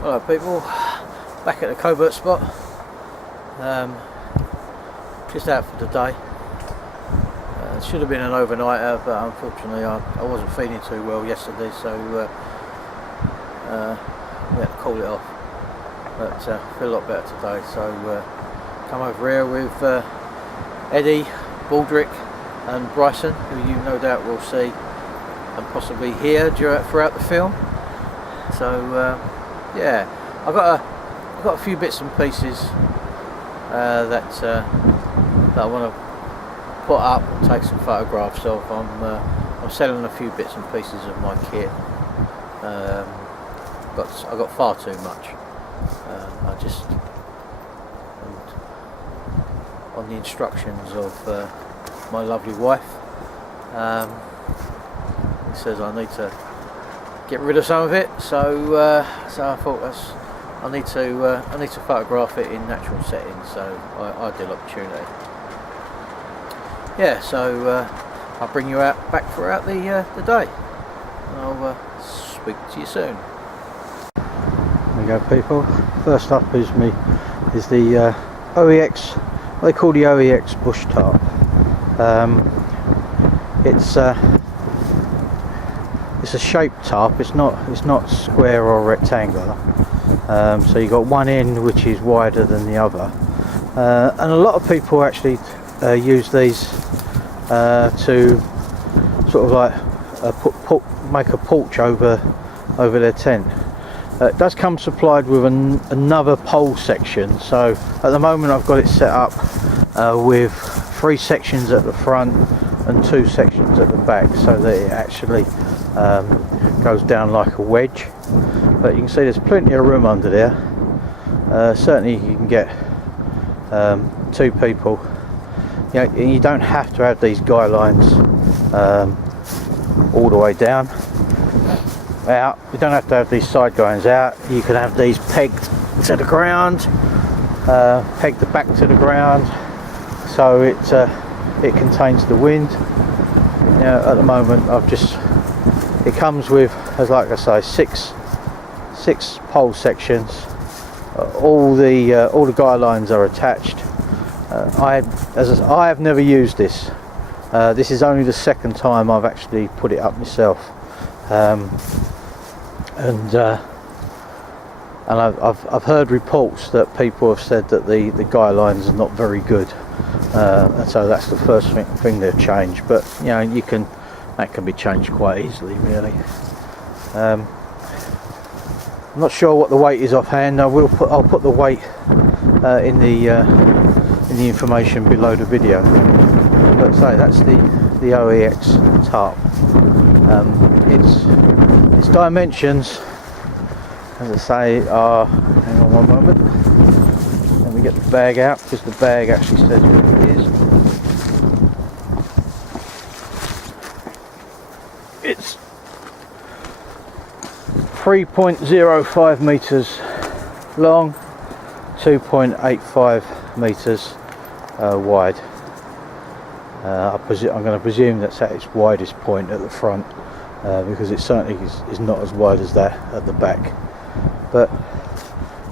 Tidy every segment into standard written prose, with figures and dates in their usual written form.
Hello people, back at the covert spot, just out for the day. It should have been an overnighter, but unfortunately I wasn't feeling too well yesterday, so we had to call it off. But I feel a lot better today, so come over here with Eddie, Baldrick and Bryson, who you no doubt will see and possibly hear throughout the film. So yeah, I've got a few bits and pieces that I want to put up and take some photographs of. I'm selling a few bits and pieces of my kit. I got far too much. I just, on the instructions of my lovely wife, it says I need to get rid of some of it, so I thought I need to photograph it in natural settings, so ideal opportunity. Yeah, so I'll bring you back throughout the day, and I'll speak to you soon. There we go, people. First up is the OEX. What they call the OEX Bush tarp. It's a shaped tarp. It's not square or rectangular. So you got one end which is wider than the other, and a lot of people actually use these to sort of like make a porch over their tent. It does come supplied with another pole section, so at the moment I've got it set up with 3 sections at the front and 2 sections at the back, so that it actually goes down like a wedge. But you can see there's plenty of room under there. Certainly you can get 2 people. You know, you don't have to have these guy lines all the way down out. You don't have to have these side guys out. You can have these pegged to the ground, pegged the back to the ground, so it contains the wind. You know, at the moment it comes with, as like I say, six pole sections. All the guy lines are attached. I have never used this. This is only the second time I've actually put it up myself, and I've heard reports that people have said that the guy lines are not very good, and so that's the first thing they've changed. But you know, that can be changed quite easily, really. I'm not sure what the weight is offhand. I'll put the weight in the information below the video. But so that's the OEX tarp. Its dimensions, as I say, are, hang on one moment, let me get the bag out, because the bag actually says what it is. It's 3.05 meters long, 2.85 meters wide. I'm going to presume that's at its widest point at the front, because it certainly is not as wide as that at the back. But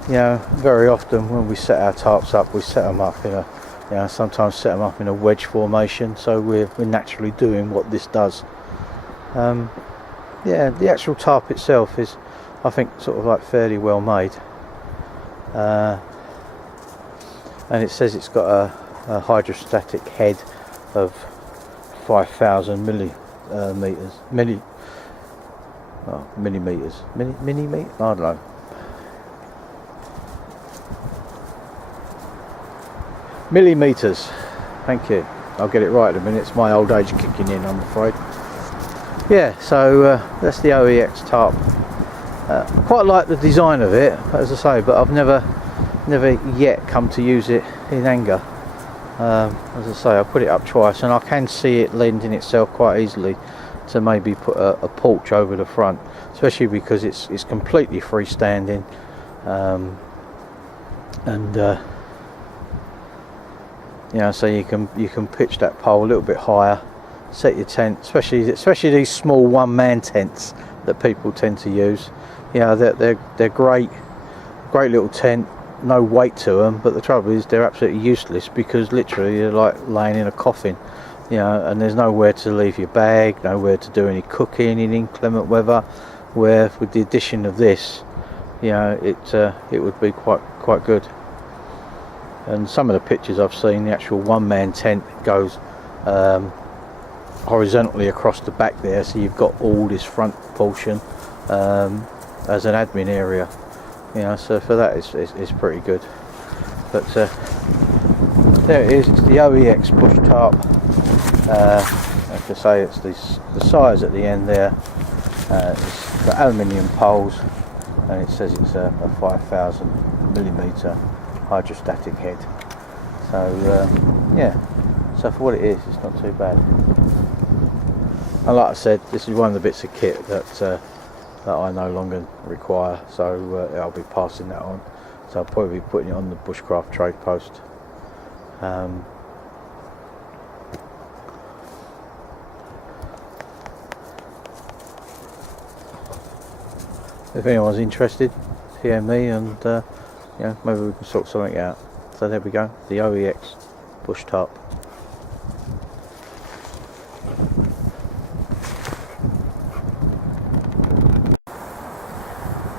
you know, very often when we set our tarps up, we set them up in a, you know, sometimes set them up in a wedge formation, so we're naturally doing what this does. Yeah, the actual tarp itself is, I think, sort of like fairly well made, and it says it's got a hydrostatic head of 5,000 millimeters. I don't know. Millimeters. Thank you. I'll get it right in a minute. It's my old age kicking in, I'm afraid. Yeah, so that's the OEX tarp. Quite like the design of it, as I say, but I've never yet come to use it in anger. As I say, I put it up twice, and I can see it lending itself quite easily to maybe put a porch over the front, especially because it's completely freestanding, and you know, so you can pitch that pole a little bit higher, set your tent, especially these small one-man tents that people tend to use. You know, they're great great little tent, no weight to them, but the trouble is they're absolutely useless because literally you're like laying in a coffin, you know, and there's nowhere to leave your bag, nowhere to do any cooking in inclement weather, where with the addition of this, you know, it would be quite good. And some of the pictures I've seen, the actual one-man tent goes horizontally across the back there, so you've got all this front portion as an admin area, you know, so for that it's pretty good. But there it is, it's the OEX Bush tarp. Like I say, it's the size at the end there. It's got aluminium poles, and it says it's a 5,000mm hydrostatic head. So yeah, so for what it is, it's not too bad. And like I said, this is one of the bits of kit that I no longer require, so I'll be passing that on. So I'll probably be putting it on the bushcraft trade post. If anyone's interested, PM me, and you know, maybe we can sort something out. So there we go, the OEX Bush tarp.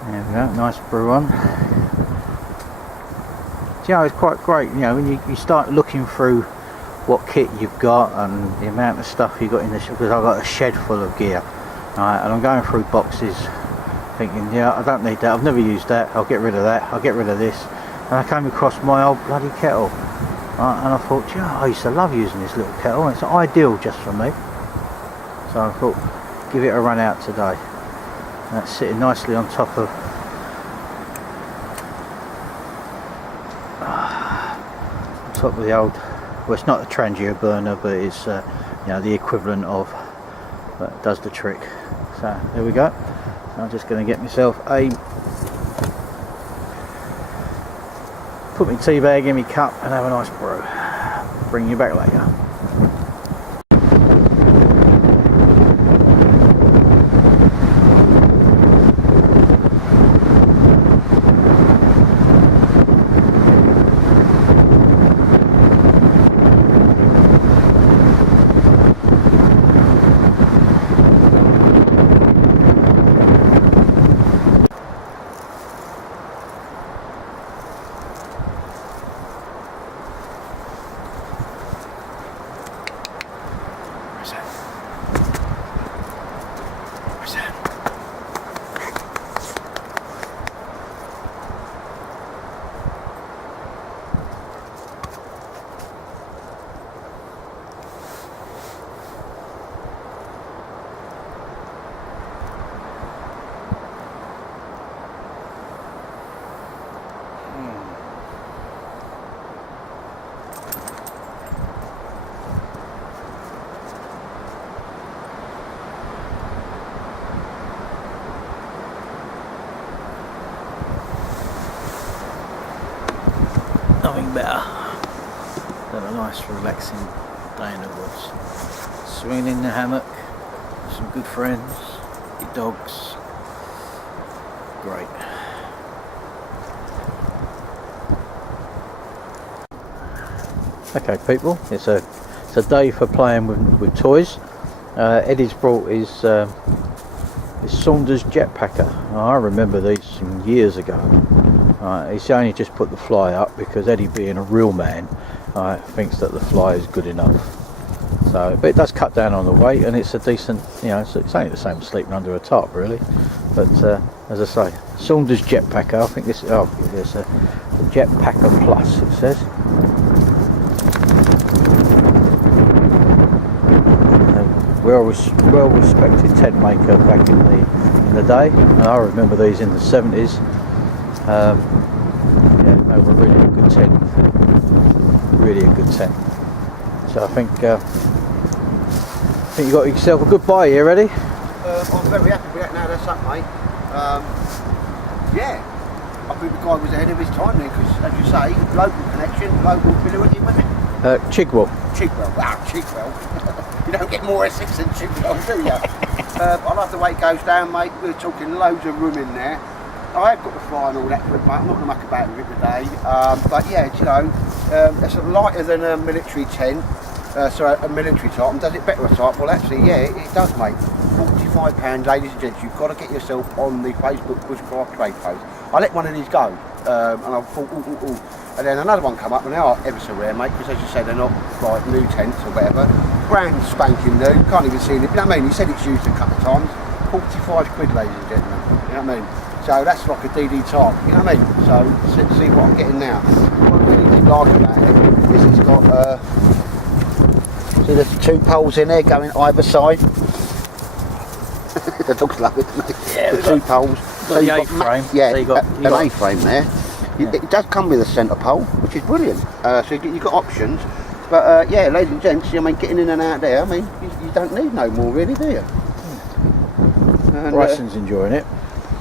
There we go, nice brew on. You know, it's quite great, you know, when you start looking through what kit you've got and the amount of stuff you've got in the, because I've got a shed full of gear, right, and I'm going through boxes thinking, yeah, I don't need that, I've never used that, I'll get rid of that, I'll get rid of this. And I came across my old bloody kettle, right, and I thought, yeah, I used to love using this little kettle, and it's ideal just for me. So I thought, give it a run out today. And that's sitting nicely on top of the old, well, it's not a Trangia burner, but it's you know, the equivalent of, that does the trick. So there we go. So I'm just going to get myself put my tea bag in my cup and have a nice brew. Bring you back later. Nothing better than a nice relaxing day in the woods. Swinging in the hammock with some good friends, your dogs. Great. Okay people, it's a day for playing with toys. Eddie's brought his Saunders Jetpacker. I remember these from years ago. He's only just put the fly up because Eddie, being a real man, thinks that the fly is good enough. So, but it does cut down on the weight, and it's a decent, you know, it's only the same as sleeping under a tarp really. But as I say, Saunders Jetpacker. I think this is, oh, it's a Jetpacker Plus, it says. Well respected tent maker back in the day, and I remember these in the 70s. Yeah, they were really a good tent, really a good tent. So I think you got yourself a good buy here, ready? I'm very happy with that now. That's up, mate. Yeah, I think the guy was ahead of his time there, because, as you say, local connection, local ability, wasn't it? Chigwell. Chigwell, wow, Chigwell. You don't get more Essex than Chigwell, do you? I love the way it goes down, mate. We're talking loads of room in there. I have got the fly and all that for it, mate. I'm not going to muck about with it today. But yeah, you know, it's lighter than a military tent. So a military type, and does it better a type? Well, actually, yeah, it does, mate. £45, ladies and gents. You've got to get yourself on the Facebook Bushcraft Trade post. I let one of these go, and I thought, ooh. And then another one come up, and they are ever so rare, mate, because as you say, they're not like new tents or whatever. Brand spanking new, can't even see it. You know what I mean? He said it's used a couple of times. £45, ladies and gentlemen. You know what I mean? So that's like a DD type. You know what I mean? So see what I'm getting now. What I really did like about it is it's got. See, there's 2 poles in there going either side. The dog's love it, mate. Yeah, the 2 poles. So the A-frame. Yeah, so you got an A-frame there. Yeah. It does come with a centre pole, which is brilliant. So you've got options. But yeah, ladies and gents, I mean, getting in and out there, I mean, you don't need no more, really, do you? And, Bryson's enjoying it.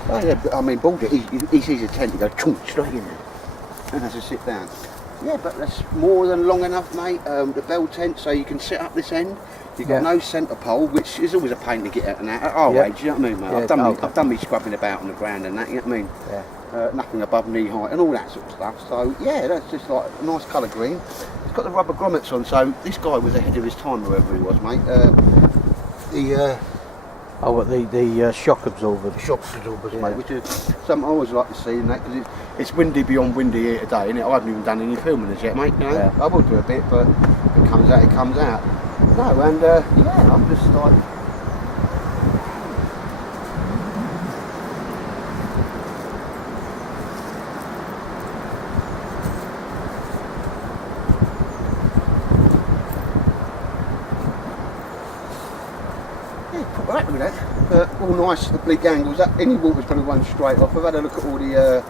Oh yeah, but I mean, Baldy, he sees a tent, he goes, chunk, straight in there. And has to sit down. Yeah, but that's more than long enough, mate. The bell tent, so you can sit up this end. You've got no centre pole, which is always a pain to get out and out. At our age, you know what I mean, mate? Yeah, I've done me scrubbing about on the ground and that, you know what I mean? Yeah. Nothing above knee height and all that sort of stuff. So yeah, that's just like a nice colour green. It's got the rubber grommets on, so this guy was ahead of his time, whoever he was, mate. The shock absorber. The shock absorbers, mate, which is something I always like to see, and that because it's windy beyond windy here today, innit? I haven't even done any filming as yet, mate. You know, yeah. I will do a bit, but if it comes out, it comes out. No, and yeah, I'm just like. Right with that, all nice oblique angles. That any water's going to run straight off. I've had a look at all the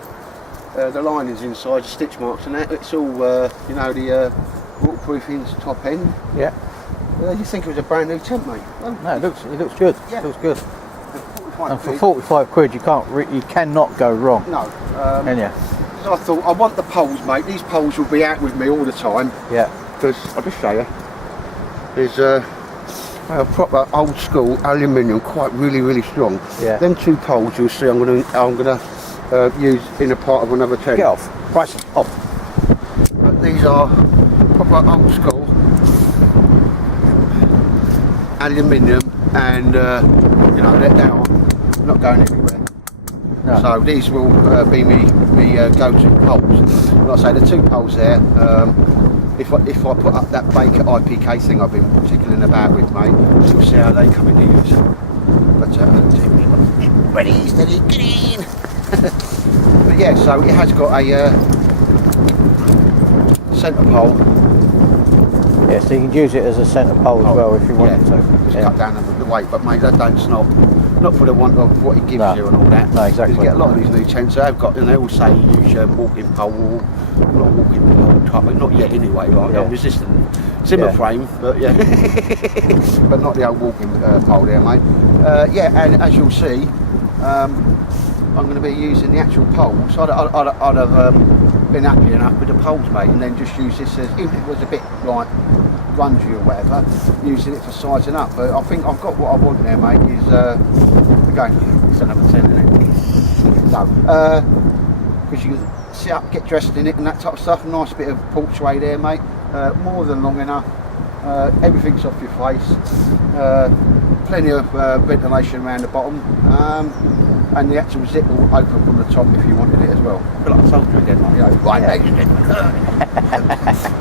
linings inside, the stitch marks and that. It's all you know, the waterproofing's top end. Yeah. You think it was a brand new tent, mate? Well, no, it looks good. Yeah. It looks good. And for £45, you cannot go wrong. No. Can you? So I thought I want the poles, mate. These poles will be out with me all the time. Yeah. Because I'll just show you. There's a proper old school aluminium, quite really strong. Yeah. Them 2 poles you'll see I'm gonna use in a part of another tent. Get off. Bryson, off. But these are proper old school aluminium, and you know they are not going anywhere. No. So these will be me go-to poles. Like I say, the 2 poles there. If I put up that Baker IPK thing I've been tickling about with, mate, you'll see how they come into use. But ready, steady, get in! But yeah, so it has got a centre pole. Yeah, so you can use it as a centre pole as well if you wanted to. Just cut down the weight, but mate, that don't snob. Not for the want of what it gives you and all that. No, exactly. You get a lot of these new tents, they've got, and they all say use your walking pole, not walking pole type, but not yet anyway, like the resistant Zimmer frame, but yeah, but not the old walking pole there, mate. Yeah, and as you'll see, I'm going to be using the actual poles. I'd have been happy enough with the poles, mate, and then just use this as, even if it was a bit like grungy or whatever, using it for sizing up. But I think I've got what I want there, mate, is again, it's another 10, isn't it? No, because you can sit up, get dressed in it and that type of stuff. Nice bit of porchway there, mate, more than long enough. Everything's off your face, plenty of ventilation around the bottom, and the actual zip will open from the top if you wanted it as well. I feel like a soldier again, like, you know, right, ladies and gentlemen.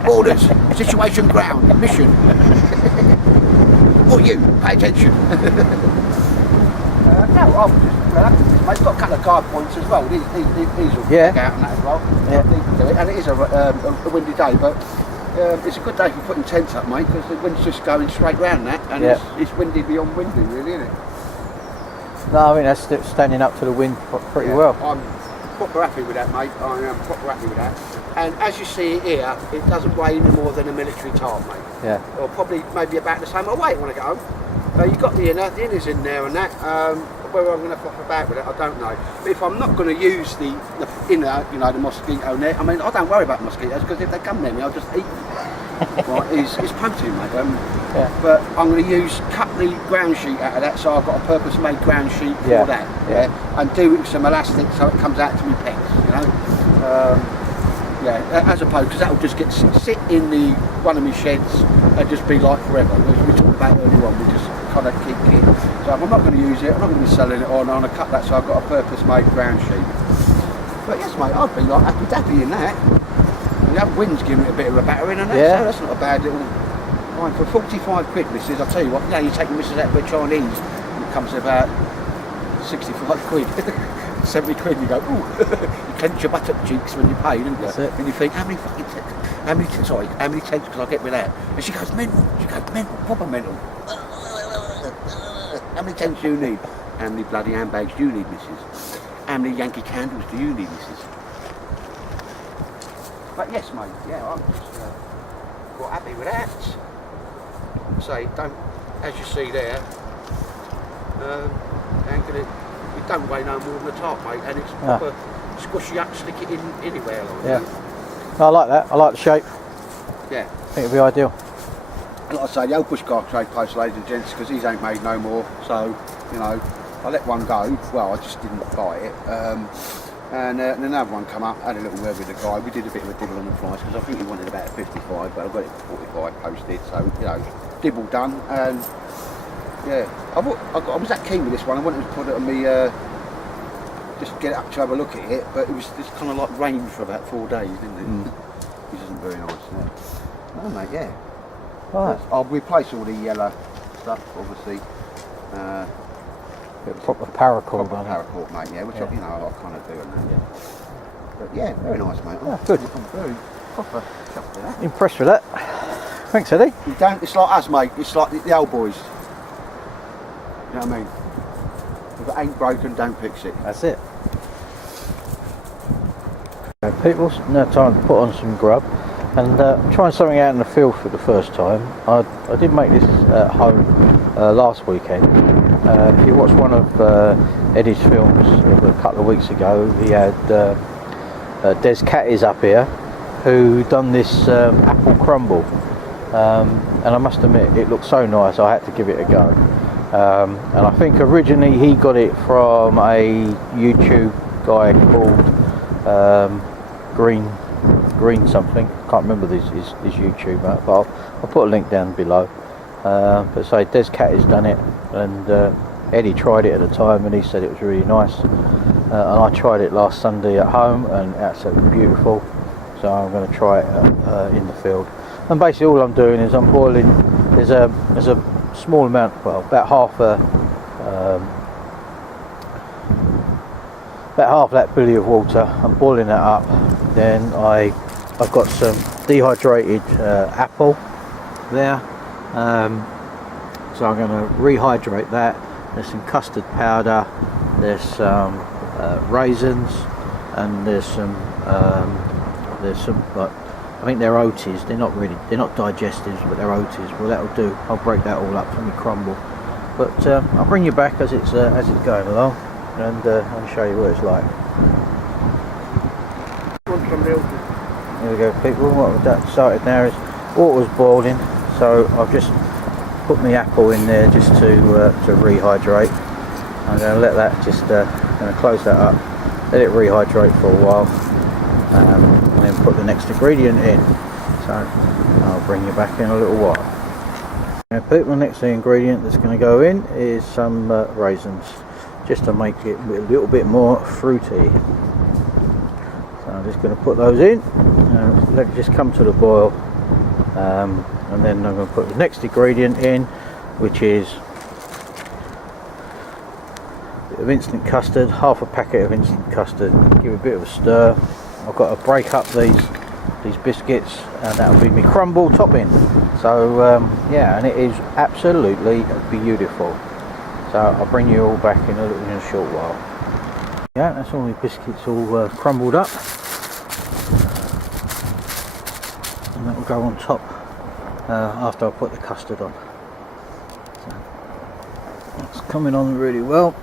Orders, situation ground, mission. Or you, pay attention. No, I'll just relax this, mate. It's got a couple of guide points as well. These will work out and that as well. Yeah. Do it. And it is a windy day, but it's a good day for putting tents up, mate, because the wind's just going straight round that, and it's windy beyond windy, really, isn't it? No, I mean that's standing up to the wind pretty well. I'm proper happy with that, mate. I am proper happy with that. And as you see here, it doesn't weigh any more than a military tarp, mate. Yeah. Or probably maybe about the same weight when I get home. You've got the inner's in there and that. Whether I'm going to flop about with it, I don't know. But if I'm not going to use the inner, you know, the mosquito net, I mean, I don't worry about mosquitoes because if they come near me, I'll just eat them. right, is protein, mate. Yeah. But I'm going to cut the ground sheet out of that, so I've got a purpose-made ground sheet for that. Yeah. And do it with some elastic so it comes out to me pecs, you know. Yeah, as opposed, because that'll just sit in one of my sheds and just be like forever. We talked about earlier on, we just kind of keep it. So if I'm not going to use it, I'm not going to be selling it on. I'm going to cut that so I've got a purpose-made ground sheet. But yes, mate, I'd be like happy in that. The other wind's giving it a bit of a battering, and so that's not a bad little. Right, for 45 quid, missus, I'll tell you what. You know, you take the missus out for a Chinese, and it comes to about 65 quid. 70 quid, you go, ooh, you clench your buttock cheeks when you pay, don't you? That's it. And you think, how many takes can I get with that? And she goes, mental, proper mental. How many takes do you need? How many bloody handbags do you need, missus? How many Yankee candles do you need, missus? But yes, mate, yeah, I'm just quite happy with that. Say, don't, as you see there, it don't weigh no more than the top, mate, and it's proper squishy up, stick it in anywhere. Like I like that. I like the shape. Yeah. I think it'll be ideal. Like I say, the old Bush car trade post, ladies and gents, because these ain't made no more. So, you know, I let one go. Well, I just didn't buy it. And another one come up, had a little word with the guy. We did a bit of a dibble on the price because I think he wanted about 55, but I got it for 45 posted. So, you know, dibble done. And yeah, I was that keen with this one. I wanted to put it on me, just get it up to have a look at it. But it was just kind of like rained for about 4 days, didn't it? Which isn't very nice. Yeah. No, mate, yeah. Right. I'll replace all the yellow stuff, obviously. Proper paracord on it. Paracord, mate, yeah, which I, you know, I kind of do and that, yeah. But yeah, very nice, mate. Yeah, good. I'm very proper chuffed with that. Impressed with that. Thanks, Eddie. It's like us, mate. It's like the old boys. You know what I mean? If it ain't broken, don't fix it. That's it. People, now time to put on some grub and trying something out in the field for the first time. I did make this at home last weekend. If you watch one of Eddie's films a couple of weeks ago, he had Des Catties up here who done this apple crumble, and I must admit it looked so nice I had to give it a go. And I think originally he got it from a YouTube guy called Green something, can't remember his YouTube, but I'll put a link down below. But say Des Catties done it, and Eddie tried it at the time and he said it was really nice, and I tried it last Sunday at home and absolutely beautiful, so I'm going to try it in the field. And basically all I'm doing is I'm boiling, there's a small amount, well, about half that billy of water. I'm boiling that up, then I've got some dehydrated apple there, so I'm going to rehydrate that. There's some custard powder, there's some raisins, and there's some like, I think they're oaties. They're not digestives, but they're oaties. Well, that'll do. I'll break that all up for me crumble. But I'll bring you back as it's going along, and I'll show you what it's like. Here we go, people. What that started now is water's boiling, so I've just put my apple in there just to rehydrate. I'm going to let that going to close that up, let it rehydrate for a while, and then put the next ingredient in. So I'll bring you back in a little while. Now, the next ingredient that's going to go in is some raisins, just to make it a little bit more fruity. So I'm just going to put those in, let it just come to the boil. And then I'm going to put the next ingredient in, which is a bit of instant custard, half a packet of instant custard. Give a bit of a stir. I've got to break up these biscuits, and that'll be my crumble topping. So yeah, and it is absolutely beautiful. So I'll bring you all back in a short while. Yeah, that's all my biscuits all crumbled up, and that will go on top after I put the custard on. So it's coming on really well.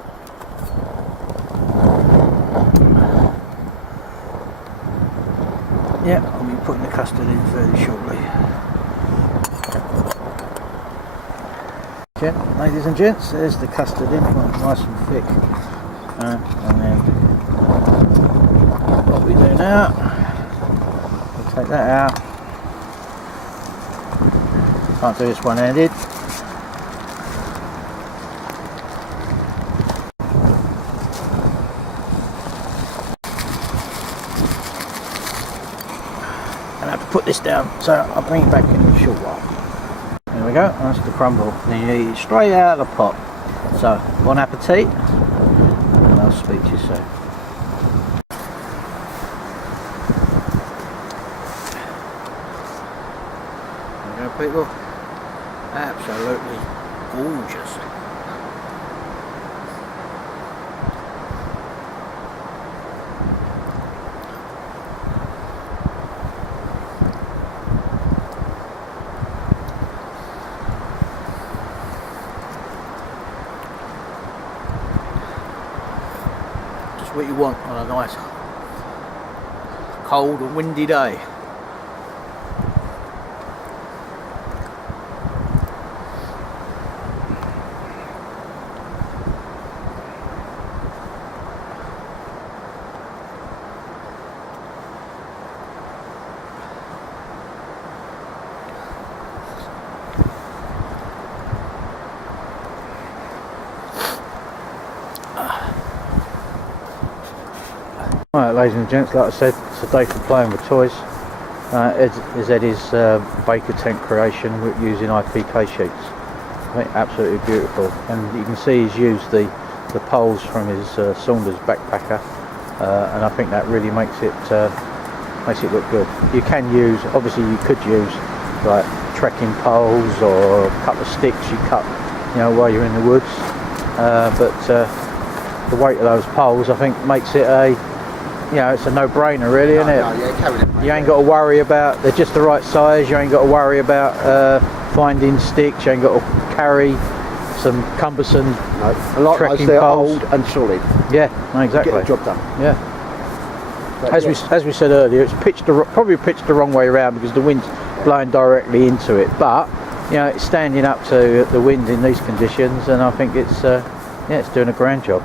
Yeah, I'll be putting the custard in fairly shortly. Ladies and gents, there's the custard in, nice and thick. And then what we do now, we'll take that out. Can't do this one-handed. And I have to put this down, so I'll bring it back in a short while. There we go, that's the crumble. Then you eat it straight out of the pot. So, bon appetit, and I'll speak to you soon. There we go, people. Absolutely gorgeous. What you want on a nice cold and windy day. Right, ladies and gents, like I said, it's a day for playing with toys. Is Eddie's Baker tent creation using IPK sheets. I think absolutely beautiful, and you can see he's used the poles from his Saunders backpacker, and I think that really makes it look good. You can use, obviously you could use like trekking poles or a couple of sticks you cut, you know, while you're in the woods, but the weight of those poles I think makes it a, you know, it's a no-brainer really, isn't it? You ain't got to worry about, they're just the right size, you ain't got to worry about finding sticks, you ain't got to carry some cumbersome trekking they're poles. old and solid. Yeah, no, exactly. Get the job done. Yeah. But as we said earlier, it's probably pitched the wrong way around because the wind's blowing directly into it, but you know, it's standing up to the wind in these conditions, and I think it's it's doing a grand job.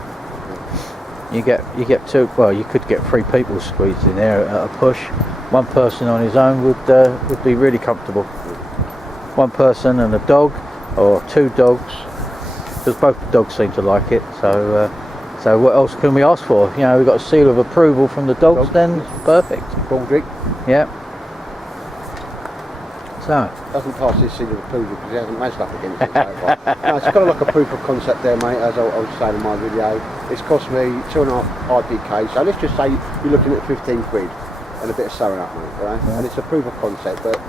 You get two, well, you could get 3 people squeezed in there at a push. One person on his own would be really comfortable. One person and a dog, or 2 dogs, because both dogs seem to like it. So what else can we ask for? You know, we've got a seal of approval from the dogs. Then perfect. Baldrick. Yeah. So doesn't pass this seal of approval because he hasn't matched up against it so far. No, it's kind of like a proof of concept there, mate, as I was saying in my video. It's cost me 2.5 IPK, so let's just say you're looking at 15 quid and a bit of sewing up, mate, right? Yeah. And it's a proof of concept, but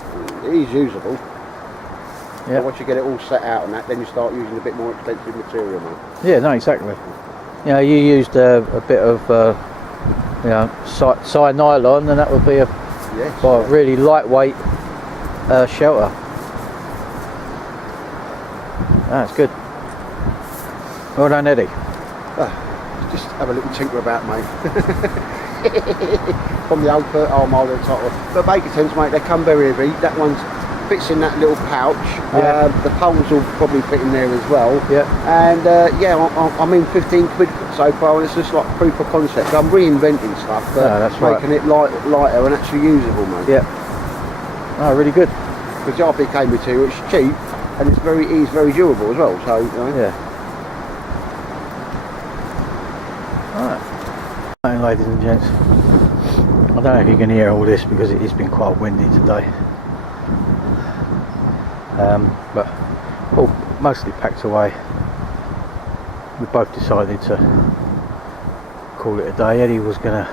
it is usable. Yeah. But once you get it all set out and that, then you start using a bit more expensive material, mate. Yeah, no, exactly. You know, you used a bit of you know, side nylon, and that would be a really lightweight shelter. That's good. Well done, Eddie. Just have a little tinker about, mate. From the old arm on the top. But Baker tents, mate, they come very heavy. That one fits in that little pouch. Yeah. The poles will probably fit in there as well. Yeah. And I mean 15 quid so far, and it's just like proof of concept. I'm reinventing stuff, but making it lighter and actually usable, mate. Yeah. Oh, really good. Because the RPK material, it's cheap and it's very durable as well. So, you know. Yeah. Right, ladies and gents. I don't know if you can hear all this because it has been quite windy today. But all mostly packed away. We both decided to call it a day. Eddie was going to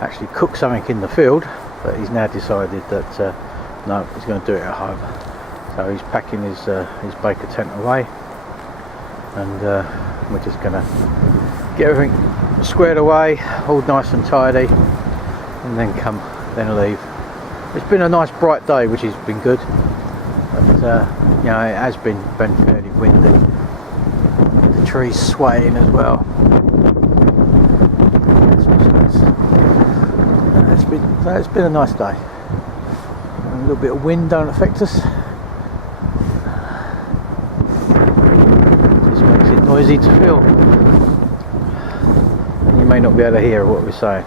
actually cook something in the field, but he's now decided that no, he's going to do it at home. So he's packing his Baker tent away, and we're just going to get everything squared away, all nice and tidy, and then leave. It's been a nice bright day, which has been good, but you know, it has been fairly windy. The trees swaying as well. It's been a nice day. A little bit of wind don't affect us. noisy to film. You may not be able to hear what we're saying.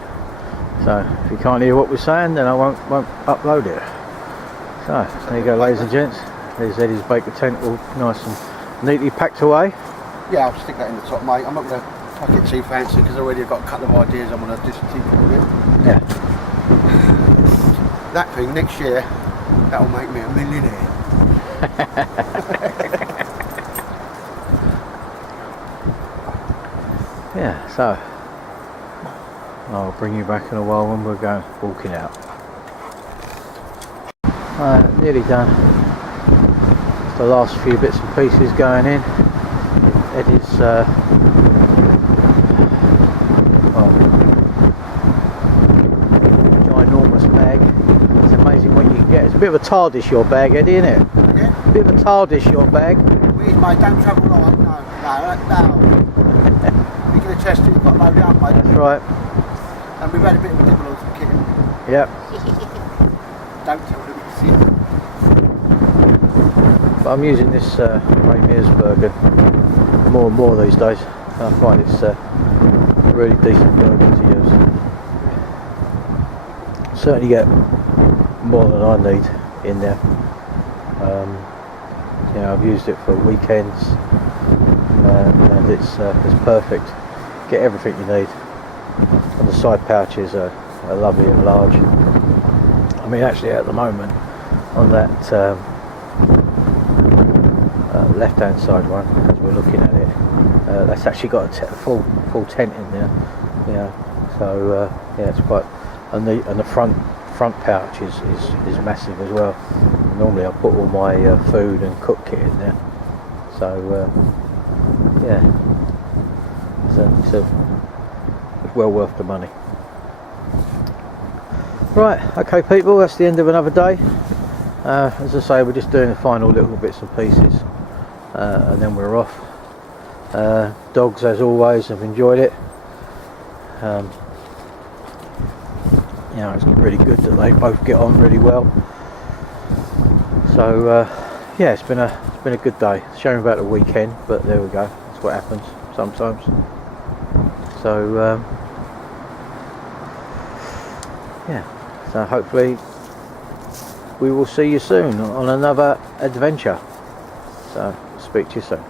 So if you can't hear what we're saying, then I won't upload it. So there you go, ladies and gents. There's Eddie's baker tent, all nice and neatly packed away. Yeah, I'll stick that in the top, mate. I'm not going to tuck it too fancy because I already got a couple of ideas I'm going to just tinker with it. Yeah. That thing next year, that'll make me a millionaire. Yeah, so I'll bring you back in a while when we're going walking out. Nearly done. Just the last few bits and pieces going in. Eddie's ginormous bag. It's amazing what you can get. It's a bit of a TARDIS your bag, Eddie, isn't it? Yeah. A bit of a TARDIS your bag. Please, mate, don't travel long. No. You can attest to you've got load up, mate. That's right. And we've had a bit of a nibble on some kitten. Yep. Don't tell them it's in. But I'm using this Ramirez burger more and more these days. I find it's a really decent burger to use. Certainly get more than I need in there. You know, I've used it for weekends, and it's perfect. Get everything you need. And the side pouches are lovely and large. I mean, actually at the moment on that left hand side one, as we're looking at it, that's actually got a full tent in there. Yeah, so yeah, it's quite, and the front pouch is massive as well. Normally I put all my food and cook kit in there, so yeah, it's well worth the money. Right, okay people, that's the end of another day. As I say, we're just doing the final little bits and pieces, and then we're off. Dogs, as always, have enjoyed it. You know, it's really good that they both get on really well. So yeah, it's been a good day. Shame about the weekend, but there we go. That's what happens sometimes. So yeah, so hopefully we will see you soon on another adventure. So speak to you soon.